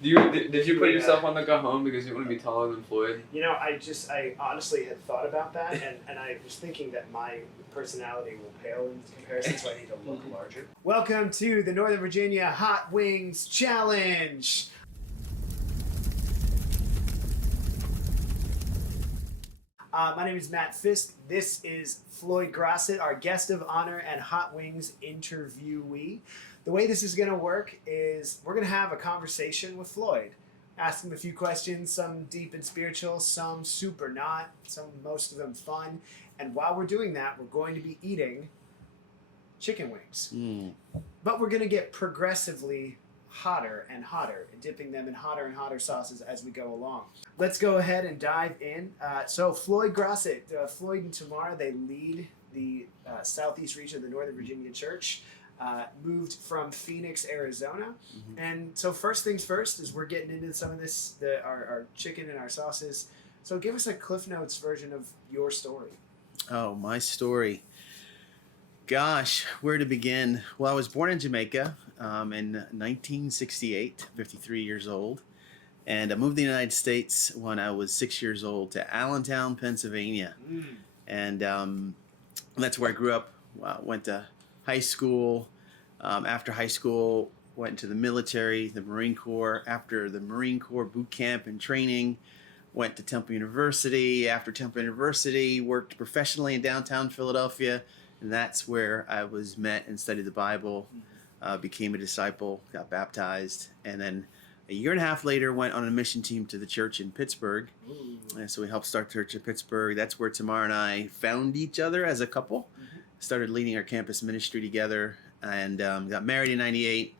Did you put yourself on the cajon because you want to be taller than Floyd? You know, I honestly had thought about that, and I was thinking that my personality will pale in comparison, so I need to look larger. Welcome to the Northern Virginia Hot Wings Challenge! My name is Matt Fisk. This is Floyd Grossett, our guest of honor and Hot Wings interviewee. The way this is going to work is we're going to have a conversation with Floyd. Ask him a few questions, some deep and spiritual, some super not, most of them fun. And while we're doing that, we're going to be eating chicken wings. But we're going to get progressively hotter and hotter, and dipping them in hotter and hotter sauces as we go along. Let's go ahead and dive in. So Floyd Grossett, Floyd and Tamara, they lead the southeast region of the Northern Virginia Church. Moved from Phoenix, Arizona. And so first things first is we're getting into some of this, our chicken and our sauces. So give us a Cliff Notes version of your story. Oh, my story. Gosh, where to begin? Well, I was born in Jamaica in 1968, 53 years old. And I moved to the United States when I was 6 years old to Allentown, Pennsylvania. And that's where I grew up. Went to high school. After high school, went to the military, the Marine Corps. After the Marine Corps boot camp and training, went to Temple University. After Temple University, worked professionally in downtown Philadelphia. And that's where I was met and studied the Bible, became a disciple, got baptized. And then a year and a half later, went on a mission team to the church in Pittsburgh. And so we helped start church in Pittsburgh. That's where Tamara and I found each other as a couple. Started leading our campus ministry together, and got married in 98,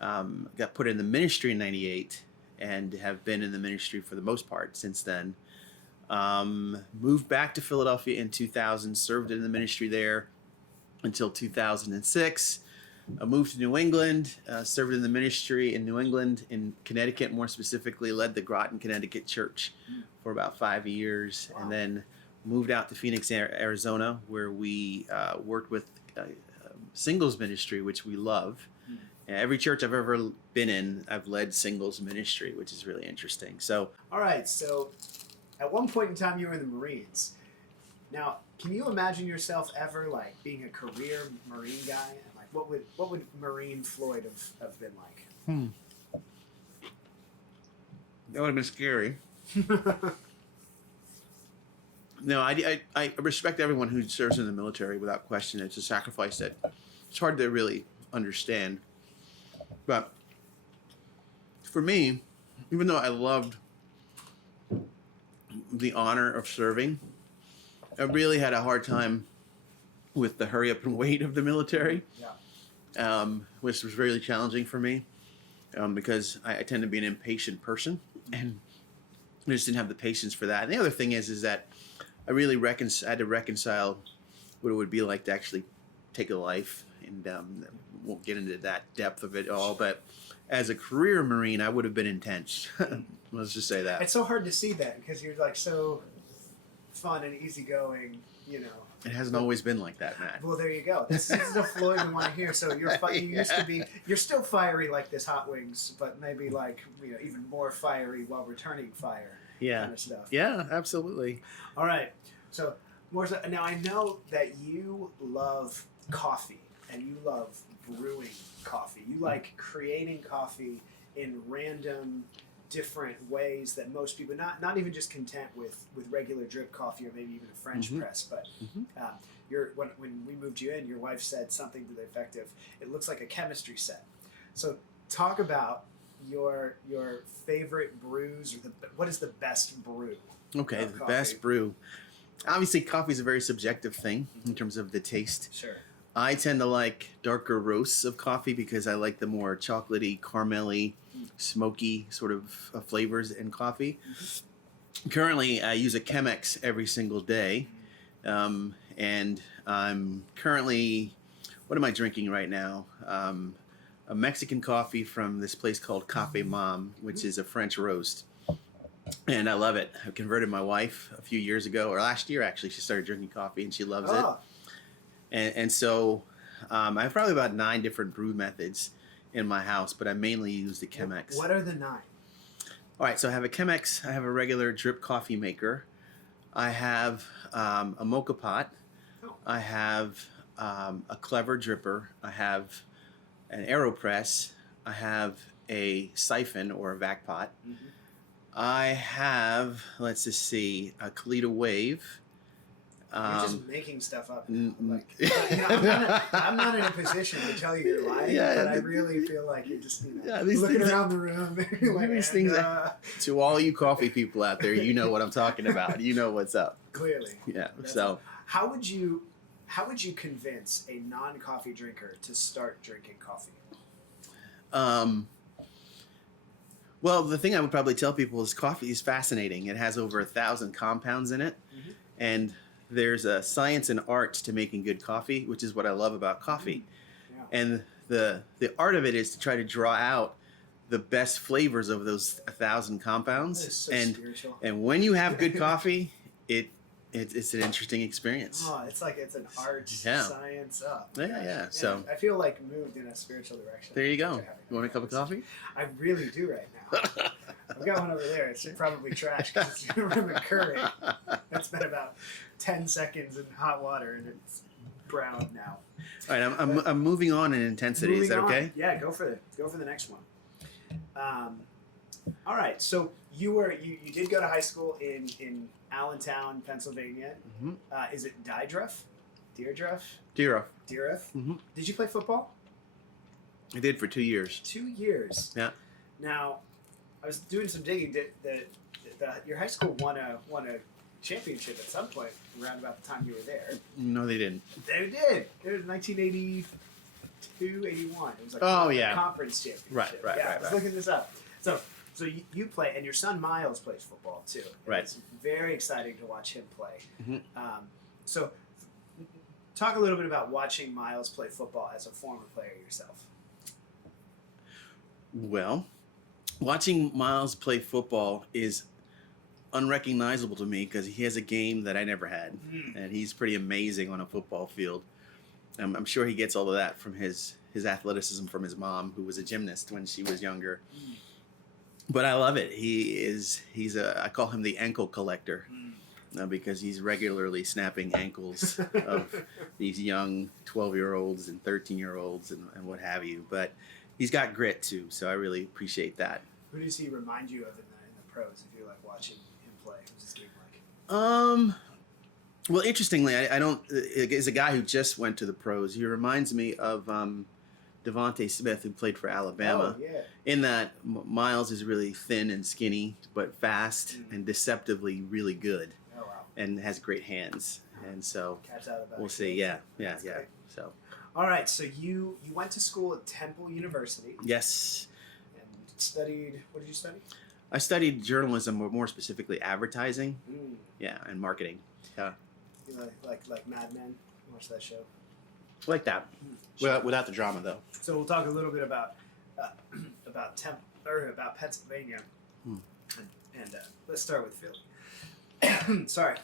got put in the ministry in 98, and have been in the ministry for the most part since then. Moved back to Philadelphia in 2000, served in the ministry there until 2006. Moved to New England, served in the ministry in New England, in Connecticut more specifically, led the Groton, Connecticut church for about 5 years, and then moved out to Phoenix, Arizona, where we worked with singles ministry, which we love. Every church I've ever been in, I've led singles ministry, which is really interesting. So, all right. So, at one point in time, you were in the Marines. Now, can you imagine yourself ever like being a career Marine guy? And like, what would Marine Floyd have been like? That would have been scary. No, I respect everyone who serves in the military without question. It's a sacrifice that it's hard to really understand. But for me, even though I loved the honor of serving, I really had a hard time with the hurry up and wait of the military, which was really challenging for me because I tend to be an impatient person, and I just didn't have the patience for that. And the other thing is that I really had to reconcile what it would be like to actually take a life, and won't get into that depth of it all. But as a career Marine, I would have been intense. Let's just say that. It's so hard to see that because you're like so fun and easygoing, you know. It hasn't always been like that, Matt. Well, there you go. This is the Floyd we want to hear. So you used to be, you're still fiery like this Hot Wings, but maybe like even more fiery while returning fire. Kind of stuff. Yeah, absolutely. All right. So more so, now I know that you love coffee and you love brewing coffee. You like creating coffee in random different ways that most people not even just content with regular drip coffee or maybe even a French press, but when we moved you in, your wife said something to the effect of, it looks like a chemistry set. So talk about your favorite brews, or what is the best brew? Okay, the best brew. Obviously, coffee is a very subjective thing in terms of the taste. Sure. I tend to like darker roasts of coffee because I like the more chocolatey, caramelly, smoky sort of flavors in coffee. Currently, I use a Chemex every single day, and I'm currently, what am I drinking right now? A Mexican coffee from this place called Cafe Mom, which is a French roast. And I love it. I converted my wife a few years ago, or last year actually. She started drinking coffee and she loves it. And so I have probably about 9 different brew methods. in my house, but I mainly use the Chemex. What are the 9? All right, so I have a Chemex. I have a regular drip coffee maker. I have a mocha pot. Oh. I have a clever dripper. I have an AeroPress. I have a siphon or a vac pot. Mm-hmm. I have, let's just see, a Kalita Wave. You're just making stuff up. n- Like, I'm not in a position to tell you you're lying, but I really feel like you're just these looking things- around the room. Like, these things to all you coffee people out there, you know what I'm talking about. You know what's up. Clearly. Yeah. That's So How would you convince a non-coffee drinker to start drinking coffee? well, the thing I would probably tell people is coffee is fascinating. It has over 1,000 compounds in it, Mhm. and there's a science and art to making good coffee, which is what I love about coffee. Yeah. And the art of it is to try to draw out the best flavors of those 1,000 compounds. That is so and spiritual. and when you have good coffee, it's an interesting experience. Oh, it's like it's an art, Yeah. science. Oh, Yeah, gosh. yeah, so- I feel like moved in a spiritual direction. There you go. after having You want a cup of coffee? I really do right now. I've got one over there. It's probably trash because it's recurring. It's been about 10 seconds in hot water and it's brown now. All right, I'm moving on in intensity. Is that Moving on. okay? Yeah, go for the next one. All right, so you did go to high school in Allentown, Pennsylvania. Mm-hmm. Is it Deirdref? Deirdref? Dira. Deirdref? Mm-hmm. Did you play football? I did for 2 years. 2 years. Yeah. Now, I was doing some digging. Your high school won a championship at some point around about the time you were there. No, they didn't. They did. It was 1982, 81. It was like Oh, a yeah. conference championship. Right, Yeah, I was right. looking this up. So you play, and your son Miles plays football too. And Right. It's very exciting to watch him play. Mhm. So, talk a little bit about watching Miles play football as a former player yourself. Well, watching Miles play football is unrecognizable to me because he has a game that I never had, and he's pretty amazing on a football field. I'm sure he gets all of that from his athleticism from his mom, who was a gymnast when she was younger. But I love it. I call him the ankle collector because he's regularly snapping ankles of these young 12-year-olds and 13-year-olds and what have you. But he's got grit too, so I really appreciate that. Who does he remind you of in the pros if you like watching him play? What's his game like? Well, interestingly, I don't. As a guy who just went to the pros, he reminds me of Devontae Smith, who played for Alabama. Oh, yeah. In that Miles is really thin and skinny, but fast and deceptively really good, Oh, wow. and has great hands. And so Catch out of the back. we'll see. Yeah. That's great. So All right, so you went to school at Temple University yes, and studied. What did you study? I studied journalism, but more specifically advertising. Mm. Yeah, and marketing. Yeah, You know, like Mad Men. Watch that show. like that. Without the drama, though. So we'll talk a little bit about about Pennsylvania, and let's start with Philly. Sorry,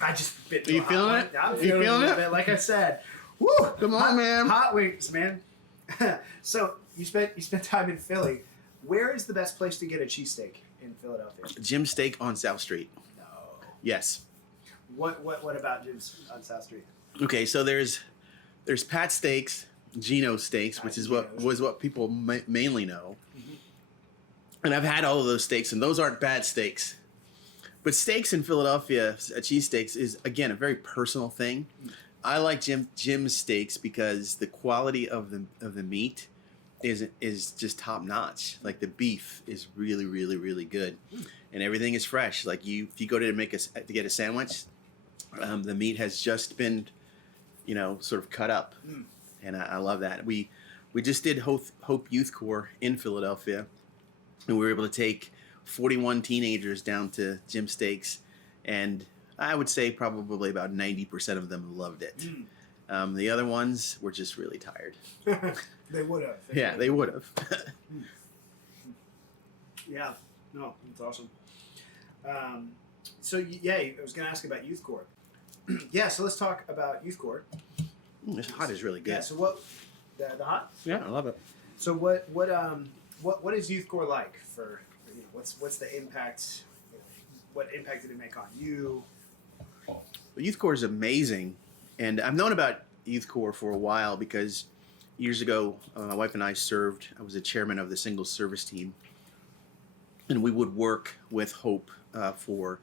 I just bit. Are you into a hot feeling one. it? I'm You feeling feeling a it? little bit. Like I said, woo! Come on, man. Hot wings, man. So you spent time in Philly. Where is the best place to get a cheesesteak in Philadelphia? Jim Steak on South Street. No. Yes. What about Jim's on South Street? Okay, so there's Pat Steaks, Gino Steaks, which is what people mainly know. Mhm. And I've had all of those steaks, and those aren't bad steaks. But steaks in Philadelphia, cheesesteaks, is again a very personal thing. I like Jim's steaks because the quality of the meat is just top notch. Like the beef is really, really, really good, and everything is fresh. Like if you go to get a sandwich, the meat has just been, sort of cut up, and I love that. We just did Hope Youth Corps in Philadelphia, and we were able to take 41 teenagers down to Jim Steaks, and I would say probably about 90% of them loved it. The other ones were just really tired. They would have. Yeah, they would have. Yeah, no, that's awesome. So yeah, I was going to ask about Youth Corps. Yeah, so let's talk about Youth Corps. This hot is really good. Yeah, so what? The hot? Yeah, I love it. So what is Youth Corps like for what's the impact? What impact did it make on you? Well, Youth Corps is amazing, and I've known about Youth Corps for a while because years ago my wife and I served. I was the chairman of the singles service team, and we would work with Hope for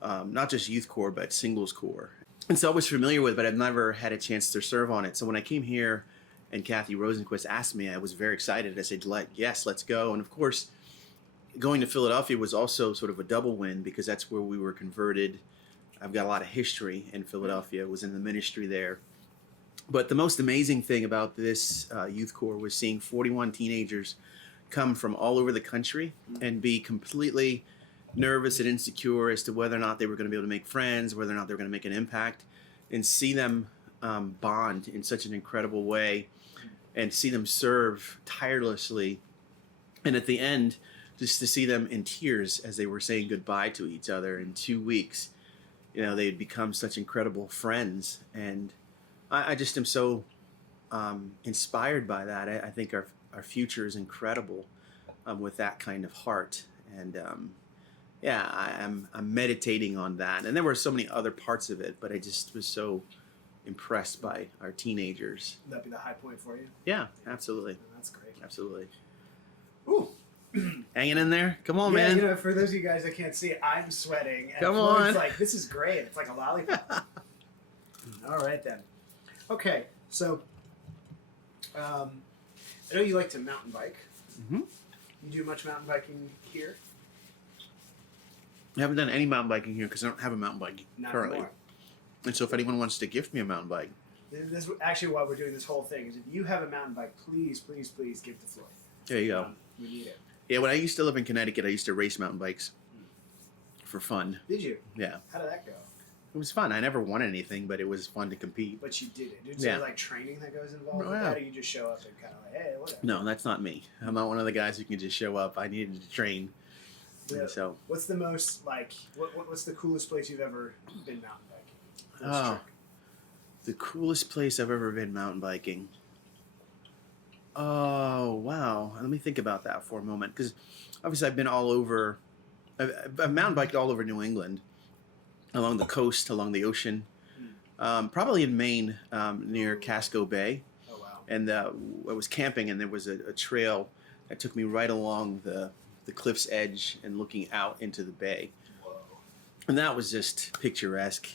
not just Youth Corps but Singles Corps. And so I was familiar with it, but I've never had a chance to serve on it. So when I came here and Kathy Rosenquist asked me, I was very excited. I said, yes, let's go. And of course, going to Philadelphia was also sort of a double win because that's where we were converted. I've got a lot of history in Philadelphia. I was in the ministry there. But the most amazing thing about this Youth Corps was seeing 41 teenagers come from all over the country and be completely nervous and insecure as to whether or not they were going to be able to make friends, whether or not they were going to make an impact, and see them bond in such an incredible way and see them serve tirelessly. And at the end, just to see them in tears as they were saying goodbye to each other in 2 weeks. They had become such incredible friends. And I just am so inspired by that. I think our future is incredible with that kind of heart. And I'm meditating on that. And there were so many other parts of it, but I just was so impressed by our teenagers. That'd be the high point for you? Yeah, absolutely. That's great. Absolutely. Ooh. Hanging in there? Come on, man. For those of you guys that can't see, I'm sweating. And Come Floyd's on. like, this is great. It's like a lollipop. All right, then. Okay, so I know you like to mountain bike. Mm-hmm. You do much mountain biking here? I haven't done any mountain biking here because I don't have a mountain bike Not currently. anymore. And so if anyone wants to gift me a mountain bike. This is actually why we're doing this whole thing. Is if you have a mountain bike, please, please, please give it to Floyd. There you go. We need it. Yeah, when I used to live in Connecticut, I used to race mountain bikes for fun. Did you? Yeah. How did that go? It was fun. I never won anything, but it was fun to compete. But you did it. Is Yeah. there like training that goes involved Oh, with yeah. that, or you just show up and kind of like, hey, whatever? No, that's not me. I'm not one of the guys who can just show up. I needed to train. Yeah. And so, What's the most what's the coolest place you've ever been mountain biking? Oh. Trick? the coolest place I've ever been mountain biking. Oh, wow. Let me think about that for a moment. Because obviously I've been all over. I've mountain biked all over New England, along the coast, along the ocean. Probably in Maine, near Casco Bay. Oh, wow. And I was camping, and there was a trail that took me right along the cliff's edge and looking out into the bay. Whoa. And that was just picturesque,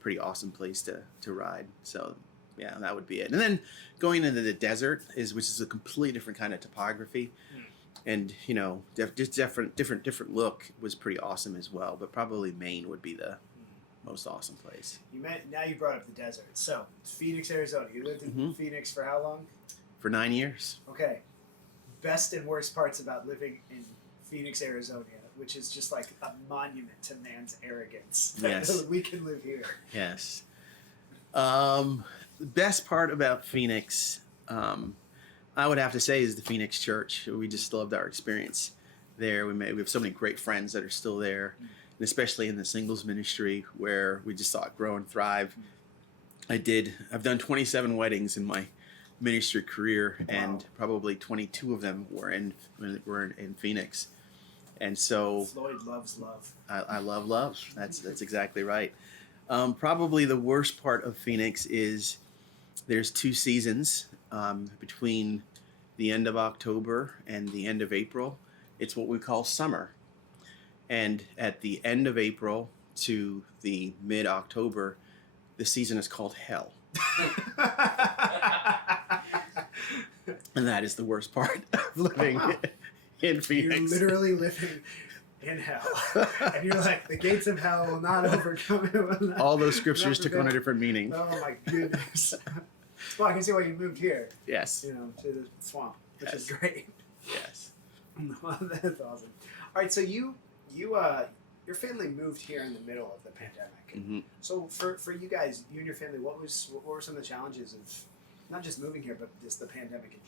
pretty awesome place to ride. So, yeah, that would be it. And then going into the desert, which is a completely different kind of topography. And, just different look was pretty awesome as well. But probably Maine would be the most awesome place. Now you brought up the desert. So, Phoenix, Arizona. You lived in Phoenix for how long? For 9 years. Okay. Best and worst parts about living in Phoenix, Arizona, which is just like a monument to man's arrogance. Yes. We can live here. Yes. The best part about Phoenix, I would have to say, is the Phoenix Church. We just loved our experience there. We have so many great friends that are still there, and especially in the singles ministry where we just saw it grow and thrive. I've done 27 weddings in my ministry career, and probably 22 of them were in Phoenix. And so Floyd loves love. I love love. That's exactly right. Probably the worst part of Phoenix is there's 2 seasons between the end of October and the end of April. It's what we call summer. And at the end of April to the mid-October, the season is called hell. And that is the worst part of living in Phoenix. You're literally living in hell. And you're like, the gates of hell will not overcome it. All those scriptures took on a different meaning. Oh my goodness. Well, I can see why you moved here. Yes. To the swamp, which is Yes. great. Yes. That's awesome. All right, so your family moved here in the middle of the pandemic. Mm-hmm. So for you guys, you and your family, what were some of the challenges of not just moving here, but just the pandemic in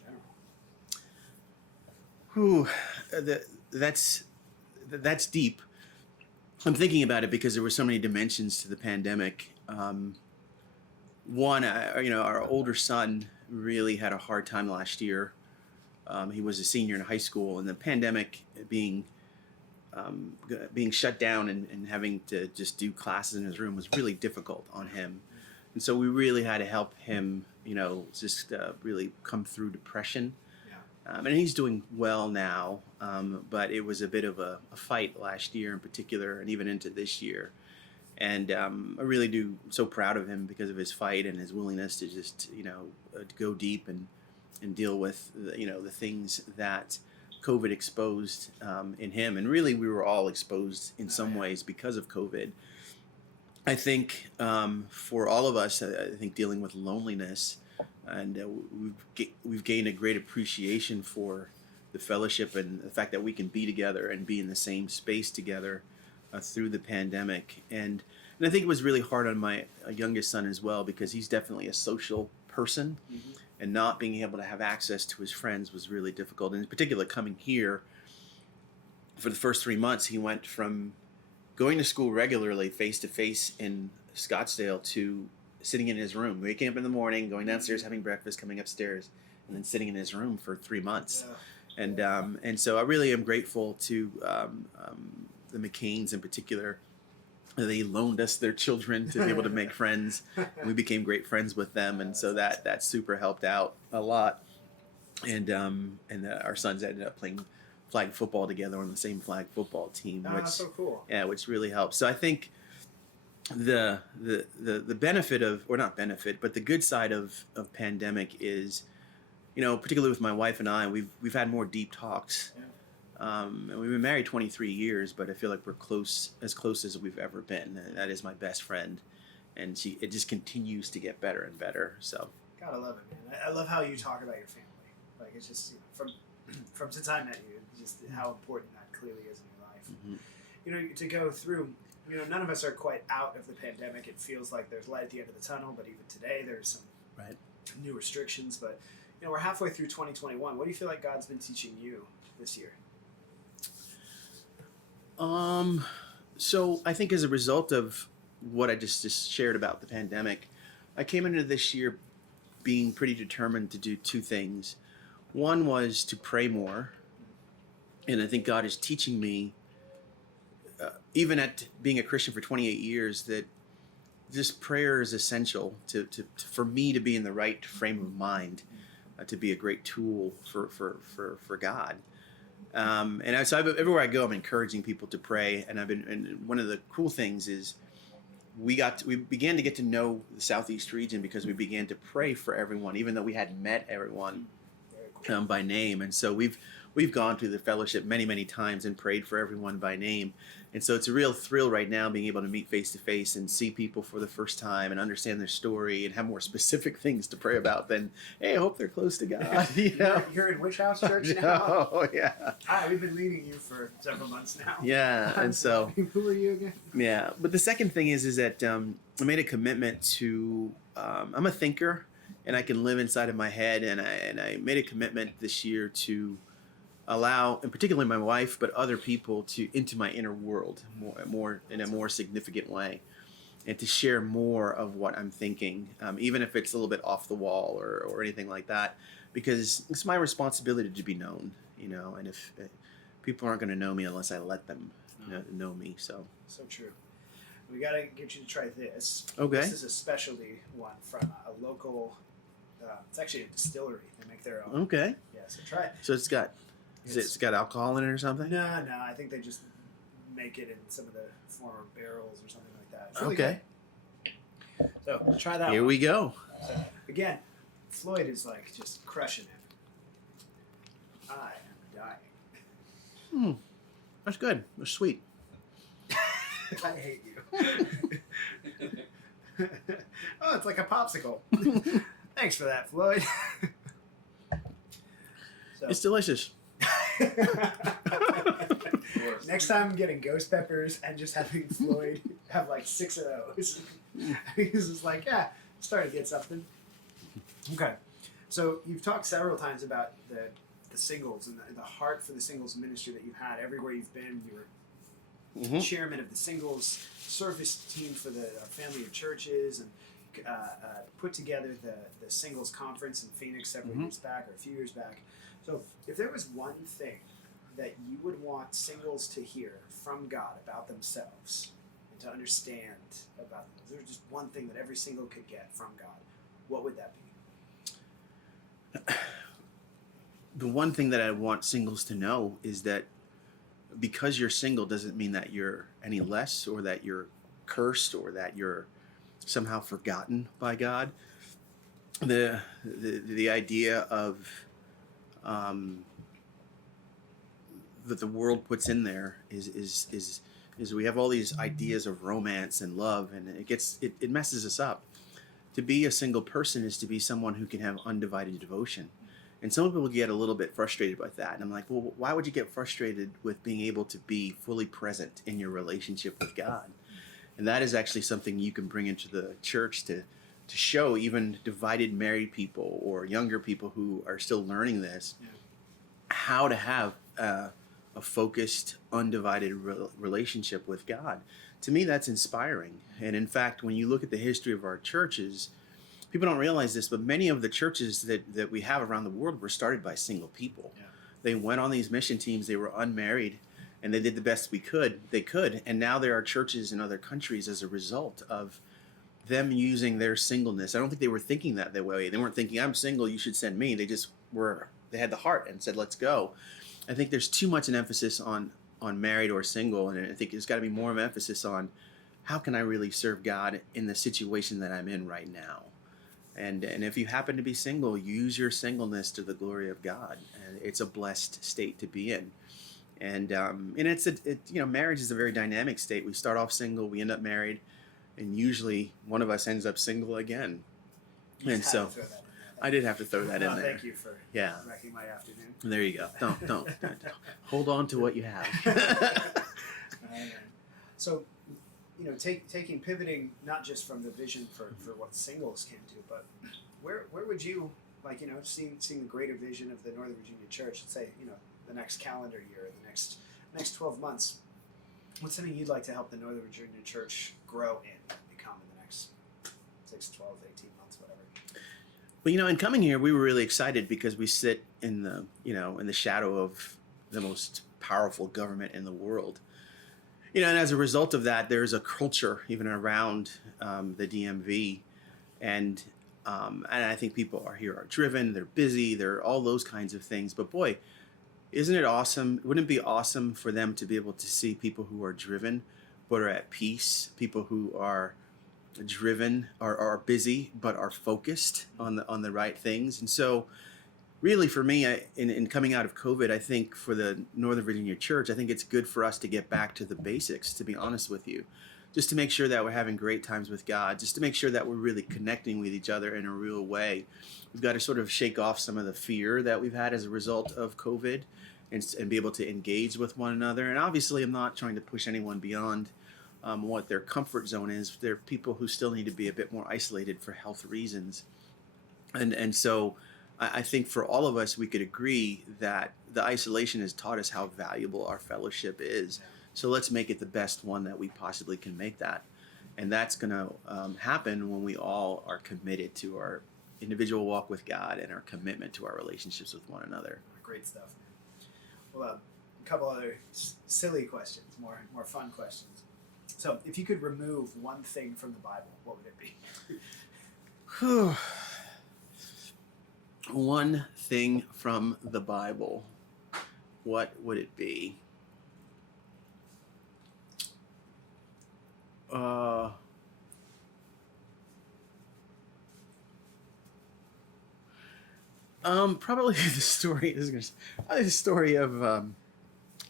general? That's deep. I'm thinking about it because there were so many dimensions to the pandemic. One, our older son really had a hard time last year He was a senior in high school, and the pandemic being shut down and having to just do classes in his room was really difficult on him. And so we really had to help him, just really come through depression. Yeah. And he's doing well now, but it was a bit of a fight last year in particular, and even into this year. And I really do so proud of him because of his fight and his willingness to just, go deep and deal with, the things that COVID exposed in him. And really, we were all exposed in some ways because of COVID. I think for all of us, I think dealing with loneliness, and we've gained a great appreciation for the fellowship and the fact that we can be together and be in the same space together through the pandemic. And I think it was really hard on my youngest son as well, because he's definitely a social person, and not being able to have access to his friends was really difficult. And in particular, coming here for the first 3 months, he went from going to school regularly face-to-face in Scottsdale to sitting in his room, waking up in the morning, going downstairs, having breakfast, coming upstairs, and then sitting in his room for 3 months. Yeah. And so I really am grateful to the McCains in particular. They loaned us their children to be able to make friends. We became great friends with them, and so that super helped out a lot. And our sons ended up playing flag football together on the same flag football team, which that's so cool. Yeah, which really helps. So I think the benefit of, or not benefit, but the good side of pandemic is, particularly with my wife and I, we've had more deep talks. Yeah. And we've been married 23 years, but I feel like we're as close as we've ever been. And that is my best friend, and it just continues to get better and better. So God, I love it, man. I love how you talk about your family. Like, it's just from since I met you, just how important that clearly is in your life. Mm-hmm. To go through. None of us are quite out of the pandemic. It feels like there's light at the end of the tunnel, but even today there's some new restrictions. But we're halfway through 2021. What do you feel like God's been teaching you this year? So I think as a result of what I just shared about the pandemic, I came into this year being pretty determined to do two things. One was to pray more, and I think God is teaching me, even at being a Christian for 28 years, that this prayer is essential for me to be in the right frame of mind, to be a great tool for God. And so everywhere I go, I'm encouraging people to pray. And one of the cool things is we began to get to know the Southeast region because we began to pray for everyone, even though we hadn't met everyone by name. And so we've gone through the fellowship many, many times and prayed for everyone by name. And so it's a real thrill right now being able to meet face to face and see people for the first time and understand their story and have more specific things to pray about than, hey, I hope they're close to God. You're in Witch House Church now? Oh, yeah. Hi, we've been leading you for several months now. Yeah, and so. Who are you again? Yeah, but the second thing is that I made a commitment to, I'm a thinker and I can live inside of my head, and I made a commitment this year to allow, and particularly my wife, but other people into my inner world more in a more significant way, and to share more of what I'm thinking, even if it's a little bit off the wall or anything like that, because it's my responsibility to be known, and if people aren't going to know me unless I let them know me. So true. We got to get you to try this. Okay. This is a specialty one from a local. It's actually a distillery. They make their own. Okay. Yeah. So try it. So it's got alcohol in it or something? No. I think they just make it in some of the former barrels or something like that. It's really okay. Good. So try that. Here we go. So, again, Floyd is like just crushing it. I am dying. That's good. That's sweet. I hate you. Oh, it's like a popsicle. Thanks for that, Floyd. It's delicious. Next time I'm getting ghost peppers and just having Floyd have like 6 of those. He's just like, yeah, starting to get something. Okay. So you've talked several times about the singles and the heart for the singles ministry that you've had. Everywhere you've been, you were chairman of the singles service team for the family of churches, and put together the singles conference in Phoenix several years back, or a few years back. So if there was one thing that you would want singles to hear from God about themselves and to understand about them, if there's just one thing that every single could get from God, what would that be? The one thing that I want singles to know is that because you're single doesn't mean that you're any less or that you're cursed or that you're somehow forgotten by God. The idea of that the world puts in there is we have all these ideas of romance and love, and it messes us up. To be a single person is to be someone who can have undivided devotion. And some people get a little bit frustrated with that. And I'm like, well, why would you get frustrated with being able to be fully present in your relationship with God? And that is actually something you can bring into the church to show even divided married people or younger people who are still learning this, how to have a focused, undivided relationship with God. To me, that's inspiring. And in fact, when you look at the history of our churches, people don't realize this, but many of the churches that we have around the world were started by single people. Yeah. They went on these mission teams, they were unmarried, and they did the best they could. And now there are churches in other countries as a result of them using their singleness. I don't think they were thinking that way. They weren't thinking, I'm single, you should send me. They had the heart and said, let's go. I think there's too much an emphasis on married or single, and I think there's got to be more of an emphasis on how can I really serve God in the situation that I'm in right now. And if you happen to be single, use your singleness to the glory of God. And it's a blessed state to be in. And marriage is a very dynamic state. We start off single, we end up married, and usually one of us ends up single again. And so I did have to throw that in there. Thank you for wrecking my afternoon. There you go. Don't. Hold on to what you have. So, pivoting not just from the vision for what singles can do, but where would you, seeing the greater vision of the Northern Virginia Church, let's say, the next calendar year, the next 12 months, what's something you'd like to help the Northern Virginia Church grow in, become in the next 6, 12, 18 months, whatever? Well, in coming here, we were really excited because we sit in the shadow of the most powerful government in the world. And as a result of that, there's a culture even around the DMV, and I think people are driven, they're busy, they're all those kinds of things. But boy, isn't it awesome? Wouldn't it be awesome for them to be able to see people who are driven but are at peace, people who are driven, are busy but are focused on the right things? And so really, for me, in coming out of COVID, I think for the Northern Virginia Church, I think it's good for us to get back to the basics, to be honest with you. Just to make sure that we're having great times with God, just to make sure that we're really connecting with each other in a real way. We've got to sort of shake off some of the fear that we've had as a result of COVID and be able to engage with one another. And obviously, I'm not trying to push anyone beyond what their comfort zone is. There are people who still need to be a bit more isolated for health reasons. And so I think for all of us, we could agree that the isolation has taught us how valuable our fellowship is. So let's make it the best one that we possibly can make that. And that's going to happen when we all are committed to our individual walk with God and our commitment to our relationships with one another. Great stuff. Well, a couple other silly questions, more fun questions. So if you could remove one thing from the Bible, what would it be? One thing from the Bible, what would it be? Probably the story of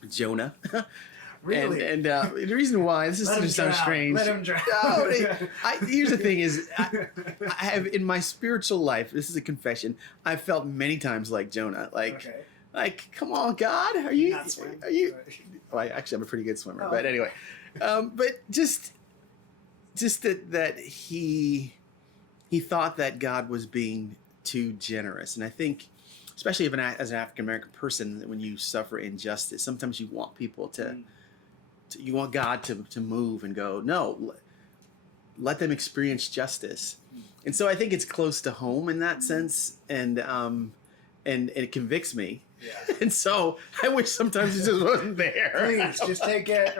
Jonah. Really? And the reason why, this is going to sound strange. Let him drown. No, here's the thing is, I have, in my spiritual life, this is a confession, I felt many times like Jonah. Like, come on, God, are you? Well, actually, I'm a pretty good swimmer, but anyway. But just that he thought that God was being too generous. And I think, especially as an African-American person, when you suffer injustice, sometimes you want people you want God to move and go, no, let them experience justice. And so I think it's close to home in that sense. And and it convicts me. Yeah. And so I wish sometimes it just wasn't there. Please, just take it.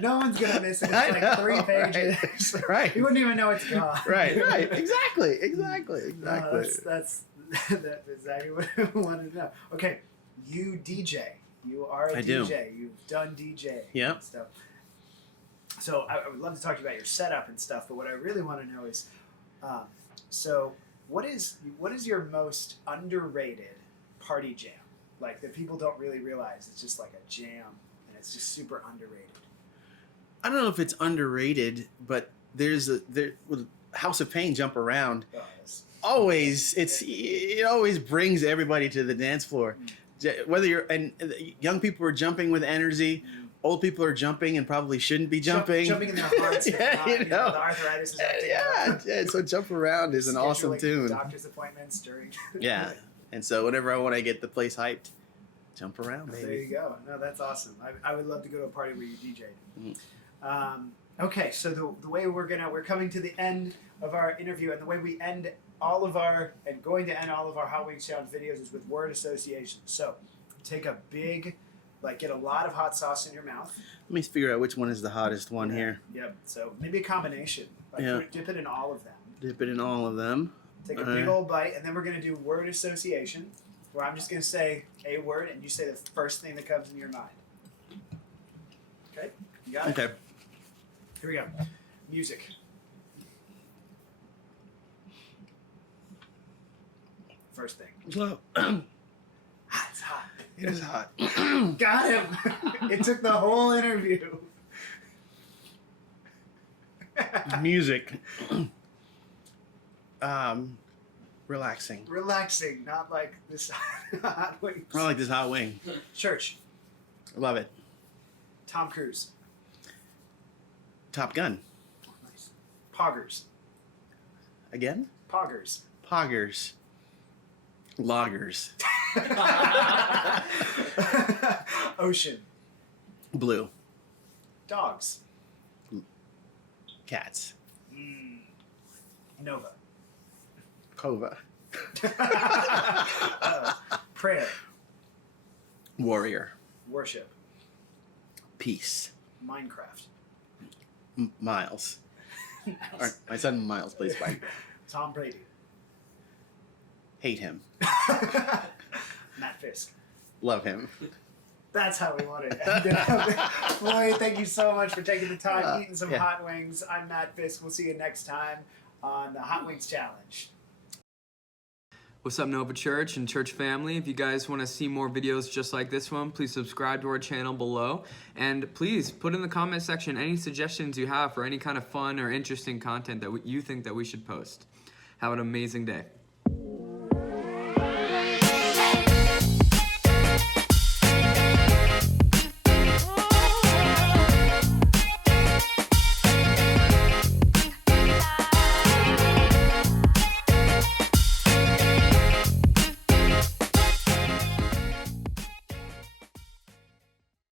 No one's going to miss it. It's I like know, 3 pages. Right. You wouldn't even know it's gone. Right. Exactly. No, that's exactly what I wanted to know. Okay, you DJ. You are a I DJ. do. You've done DJ Yep. and stuff. So I would love to talk to you about your setup and stuff, but what I really want to know is, so what is your most underrated party jam? Like that people don't really realize it's just like a jam and it's just super underrated. I don't know if it's underrated, but with House of Pain, Jump Around. Oh, It always brings everybody to the dance floor. Whether young people are jumping with energy, old people are jumping and probably shouldn't be jumping. Jumping in their hearts. The arthritis is acting up. So Jump Around is an awesome tune. Doctor's appointments during. Yeah, and so whenever I want to get the place hyped, Jump Around, baby. There you go. No, that's awesome. I would love to go to a party where you DJ'd. Mm. Okay, so the way we're coming to the end of our interview, and the way we end going to end all of our Hot Wings Challenge videos is with word association. So take a big, get a lot of hot sauce in your mouth. Let me figure out which one is the hottest one here. Yep. So maybe a combination. Dip it in all of them. Dip it in all of them. Take a big old bite, and then we're gonna do word association, where I'm just gonna say a word, and you say the first thing that comes in your mind. Okay. You got it. Okay. Here we go. Music. First thing. Slow. It's hot. It is hot. Got him. It took the whole interview. Music. Relaxing. Relaxing, not like this hot wings. I like this hot wing. Church. Love it. Tom Cruise. Top Gun. Nice. Poggers. Again? Poggers. Poggers. Loggers. Ocean. Blue. Dogs. Cats. Nova. Cova. Prayer. Warrior. Worship. Peace. Minecraft. Miles. My son Miles plays bike. Tom Brady. Hate him. Matt Fisk. Love him. That's how we want it. Floyd, thank you so much for taking the time, eating some hot wings. I'm Matt Fisk. We'll see you next time on the Hot Wings Challenge. What's up, Nova Church and church family? If you guys want to see more videos just like this one, please subscribe to our channel below. And please put in the comment section any suggestions you have for any kind of fun or interesting content that you think that we should post. Have an amazing day.